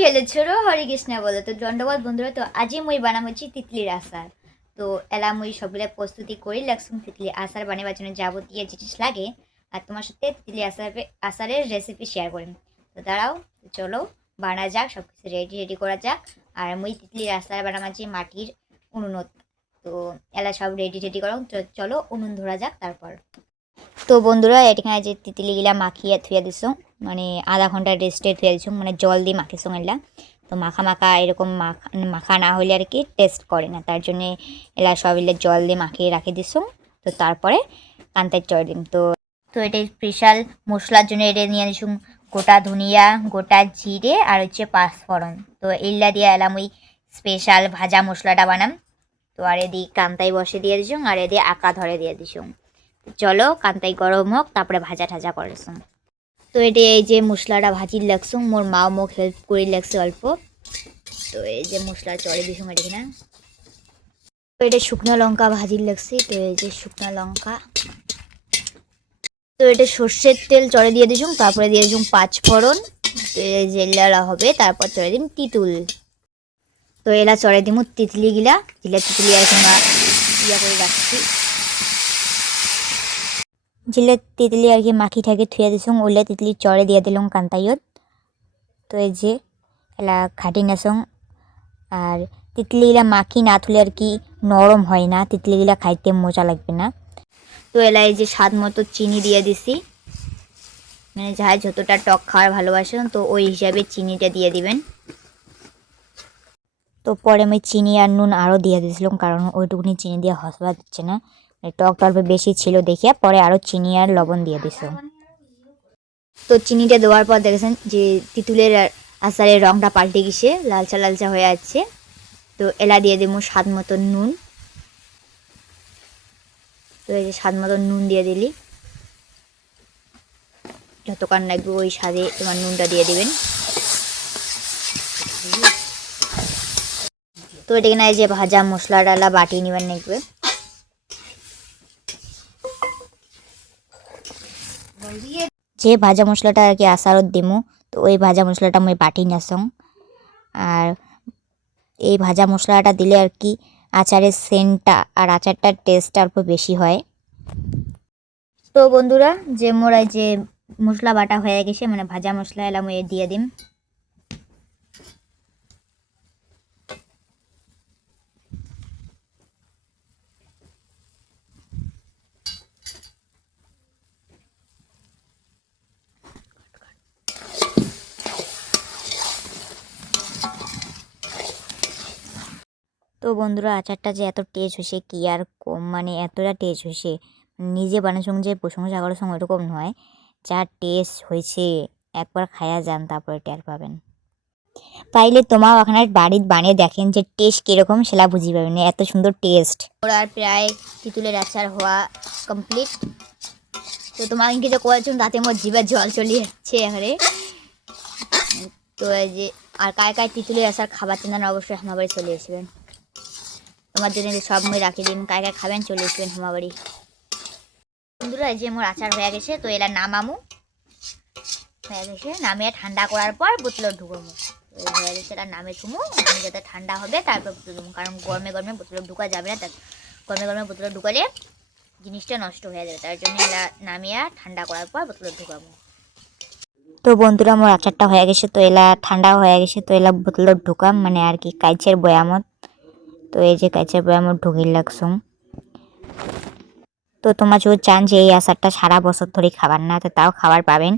hello छोरो हरे कृष्ण बोलो तो दंडवत बंधुरा तो आज मुई बानामोची तितलिर आचार तो एला मुई सबगुला प्रस्तुति करे लागछुम तितलिर आचार बानाবার জন্য যাবতীয় জিনিস লাগে আর তোমার সাথে তিতলি আচারের রেসিপি শেয়ার করিম তো দাঁড়াও চলো বানা যাক সবকিছু রেডি করা যাক আর মুই তিতলির আচার বানামাছি মাটির উনুনত তো এলা সব রেডি করো তো চলো উনুন ধরা যাক তারপর তো বন্ধুরা এখানে যে তিতলিগুলা মাখিয়ে থুয়ে দিছো মানে আধা ঘন্টা রেস্টে থুয়ে দিছো মানে জল দিয়ে মাখিছো এলা তো মাখা মাখা এরকম মাখা না হলে আর কি টেস্ট করে না তার জন্য এলা সব এলে জল দিয়ে মাখিয়ে রাখে দিছো তো তারপরে কান্তায় চড় দিম তো তো এটা স্পেশাল মশলার জন্য এটা নিয়ে নিছো গোটা ধনিয়া গোটা জিরে আর হচ্ছে পাঁচফোড়ন তো এইলা দিয়ে এলা মুই স্পেশাল ভাজা মশলাটা বানাম তো আর এদিকে কান্তায় বসে দিয়ে দিছো আর এদিকে আঁকা ধরে দিয়ে দিছো চলো কান্তাই গরম হোক তারপরে ভাজা ঠাজা করেছো তো এটা এই যে মশলাটা ভাজির লাগছো মোর মাও মোক হেল্প করে লাগছে অল্প তো এই যে মশলা চড়ে দিছো এদিকে না তো এটা শুকনো লঙ্কা ভাজির লাগছে তো এই যে শুকনো লঙ্কা তো এটা সর্ষের তেল চড়ে দিয়ে দিছো তারপরে দিয়ে দিছো পাঁচফোড়ন তো এই যে লালা হবে তারপর চড়ে দিম তিতুল তো এলা চড়ে দিমু তিতলি গিলা তিতলি আর তোমরা ইয়া করে রাখছি जिले तितली और कि माखी ठाके थुया दिसुं ओले तितली चौड़े दिया दिलुं कांतायत तो ये जे एला खाटी नासुं और तितलीला माखी ना थुले और कि नरम হয় না तितलीला खाइते मजा লাগবে না তো এলা এই যে স্বাদ মতো চিনি দিয়ে দিছি মানে যারা যতটা টক খাওয়ার ভালোবাসেন তো ওই হিসাবে চিনিটা দিয়ে দিবেন তো পরে আমি চিনি আর নুন আরও দিয়ে দিয়েছিলাম কারণ ওইটুকুনি চিনি দিয়ে হসবা দিচ্ছে না টকটা অল্প বেশি ছিল দেখিয়া পরে আরও চিনি আর লবণ দিয়ে দিছো তো চিনিটা দেওয়ার পর দেখেছেন যে তিতুলের আচারের রঙটা পাল্টে গেছে লালচা লালচা হয়ে আছে তো এলা দিয়ে দেবো স্বাদ মতো নুন তো এই যে স্বাদ মতো নুন দিয়ে দিলি যতক্ষণ লাগবে ওই স্বাদে তোমার নুনটা দিয়ে দিবেন তো এটা কিনা যে ভাজা মশলা ডালা বাটি নিবেন লাগবে যে ভাজা মশলাটা আর কি আচারত দিমু তো ওই ভাজা মশলাটা মই বাটি নাসং আর এই ভাজা মশলাটা দিলে আর কি আচারের সেন্টটা আর আচারটার টেস্টটা অল্প বেশি হয় তো বন্ধুরা যে মোরা যে মশলা বাটা হয়ে গেছে মানে ভাজা মশলা এলা মই দিয়ে দিম তো বন্ধুরা আচারটা যে এত টেস্ট হয়েছে কি আর কম মানে এতটা টেস্ট হয়েছে নিজে বানার যে প্রশংসা করার সঙ্গে ওরকম নয় যা টেস্ট হয়েছে একবার খায়া যান তারপরে টের পাবেন পাইলে তোমাও ওখানে বাড়িতে বানিয়ে দেখেন যে টেস্ট কীরকম সেটা বুঝি পাবেন এত সুন্দর টেস্ট ওরা প্রায় তিতুলের আচার হওয়া কমপ্লিট তো তোমাকে কিছু করেছো তাতে মোর জিভে জল চলে যাচ্ছে এখানে তো এই যে আর কায় কায় তিতুলের আচার খাবার চেন অবশ্যই আমার বাড়ি চলে আসবেন তোমার জন্য সব মই রাখি দিন কায় কায় খাবেন চলে আসবেন আমার বাড়ি বন্ধুরা এই যে মোর আচার হয়ে গেছে তো এলা নামামু হয়ে গেছে নামিয়ে ঠান্ডা করার পর বোতলে ঢুকামু হয়ে গেছে এটা নামে থুমু আমি যাতে ঠান্ডা হবে তারপর বোতলে ঢুকবো কারণ গরমে গরমে বোতলে ঢুকা যাবে না তার গরমে গরমে বোতলে ঢুকালে জিনিসটা নষ্ট হয়ে যাবে তার জন্য এলা নামিয়ে ঠান্ডা করার পর বোতলে ঢুকাবো তো বন্ধুরা মোর আচারটা হয়ে গেছে তো এলা ঠান্ডা হয়ে গেছে তো এলা বোতলে ঢুকাম মানে আর কি কাইচের বয়ামত তো এই যে কাইচের বয়ামত ঢুকিয়ে লাগছুম তো তোমরা যদি চান যে এই আচারটা সারা বছর ধরে খাবার না তো তাও খাবার পাবেন